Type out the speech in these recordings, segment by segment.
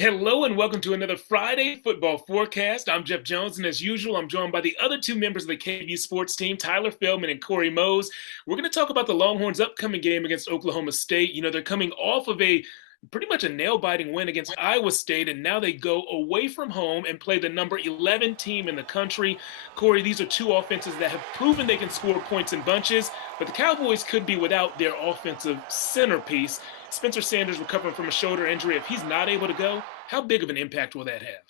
Hello and welcome to another Friday football forecast. I'm Jeff Jones, and as usual, I'm joined by the other two members of the KVUE Sports team, Tyler Feldman and Corey Mose. We're going to talk about the Longhorns' upcoming game against Oklahoma State. You know, they're coming off of a pretty much a nail-biting win against Iowa State, and now they go away from home and play the number 11 team in the country. Corey, these are two offenses that have proven they can score points in bunches, but the Cowboys could be without their offensive centerpiece. Spencer Sanders recovering from a shoulder injury. If he's not able to go, how big of an impact will that have?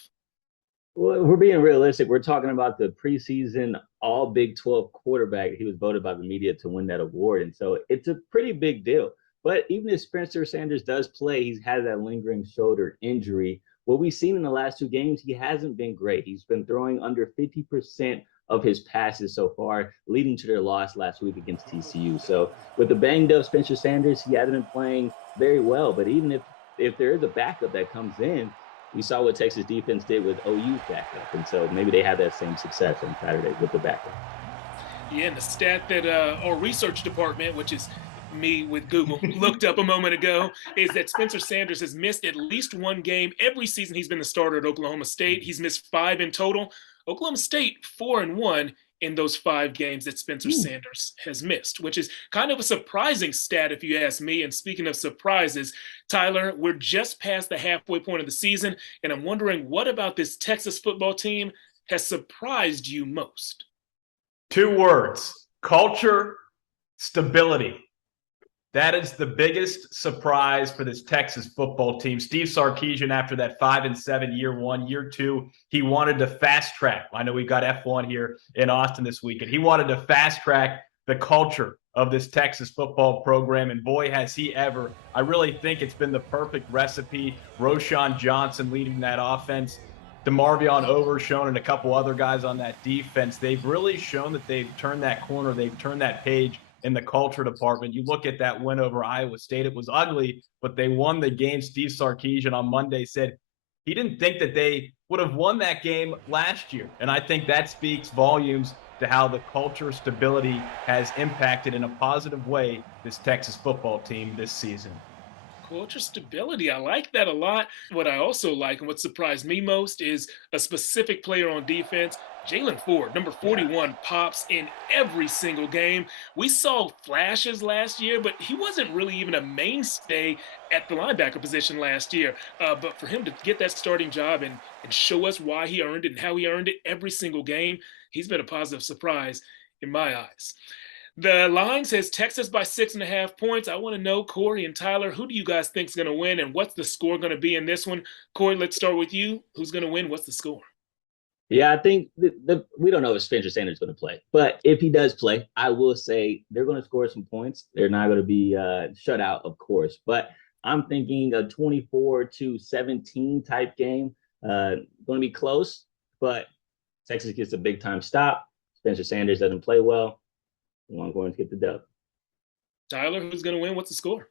Well, we're being realistic. We're talking about the preseason All Big 12 quarterback. He was voted by the media to win that award. And so it's a pretty big deal. But even if Spencer Sanders does play, he's had that lingering shoulder injury. What we've seen in the last two games, he hasn't been great. He's been throwing under 50% of his passes so far, leading to their loss last week against TCU. So with the banged up Spencer Sanders, he hasn't been playing very well. But even if there is a backup that comes in, we saw what Texas defense did with OU's backup. And so maybe they have that same success on Saturday with the backup. Yeah, and the stat that our research department, which is me with Google, looked up a moment ago, is that Spencer Sanders has missed at least one game every season he's been the starter at Oklahoma State. He's missed 5 in total. Oklahoma State 4-1 in those 5 games that Spencer Sanders has missed, which is kind of a surprising stat if you ask me. And speaking of surprises, Tyler, we're just past the halfway point of the season, and I'm wondering what about this Texas football team has surprised you most? 2 words: culture, stability. That is the biggest surprise for this Texas football team. Steve Sarkisian, after that 5-7 year one, year two, he wanted to fast track. I know we've got F1 here in Austin this weekend. He wanted to fast track the culture of this Texas football program, and boy, has he ever. I really think it's been the perfect recipe. Roschon Johnson leading that offense, DeMarvion Overshown, and a couple other guys on that defense. They've really shown that they've turned that corner. They've turned that page in the culture department. You look at that win over Iowa State, it was ugly, but they won the game. Steve Sarkisian on Monday said he didn't think that they would have won that game last year. And I think that speaks volumes to how the culture stability has impacted in a positive way this Texas football team this season. Culture stability. I like that a lot. What I also like and what surprised me most is a specific player on defense. Jalen Ford, number 41, pops in every single game. We saw flashes last year, but he wasn't really even a mainstay at the linebacker position last year. But for him to get that starting job and show us why he earned it and how he earned it every single game, he's been a positive surprise in my eyes. The line says Texas by 6.5 points. I want to know, Corey and Tyler, who do you guys think is going to win, and what's the score going to be in this one? Corey, let's start with you. Who's going to win? What's the score? Yeah, I think we don't know if Spencer Sanders is going to play. But if he does play, I will say they're going to score some points. They're not going to be shut out, of course. But I'm thinking a 24-17 type game. Going to be close, but Texas gets a big-time stop. Spencer Sanders doesn't play well. Longhorns get the dub. Tyler, who's going to win? What's the score?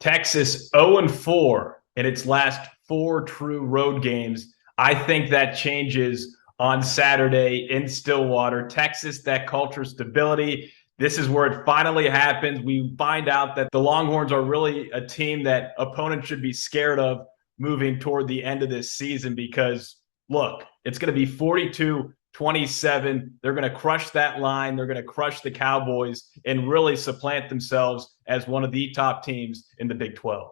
Texas 0-4 in its last 4 true road games. I think that changes on Saturday in Stillwater. Texas, that culture stability. This is where it finally happens. We find out that the Longhorns are really a team that opponents should be scared of moving toward the end of this season because, look, it's going to be 42-27. They're going to crush that line. They're going to crush the Cowboys and really supplant themselves as one of the top teams in the Big 12.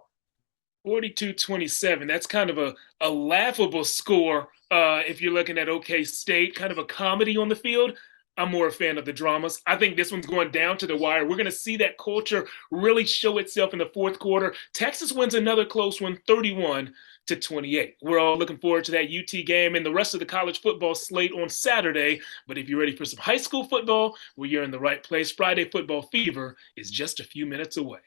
42-27. That's kind of a laughable score if you're looking at OK State, kind of a comedy on the field. I'm more a fan of the dramas. I think this one's going down to the wire. We're going to see that culture really show itself in the fourth quarter. Texas wins another close one, 31-28. We're all looking forward to that UT game and the rest of the college football slate on Saturday. But if you're ready for some high school football, well, you're in the right place. Friday football fever is just a few minutes away.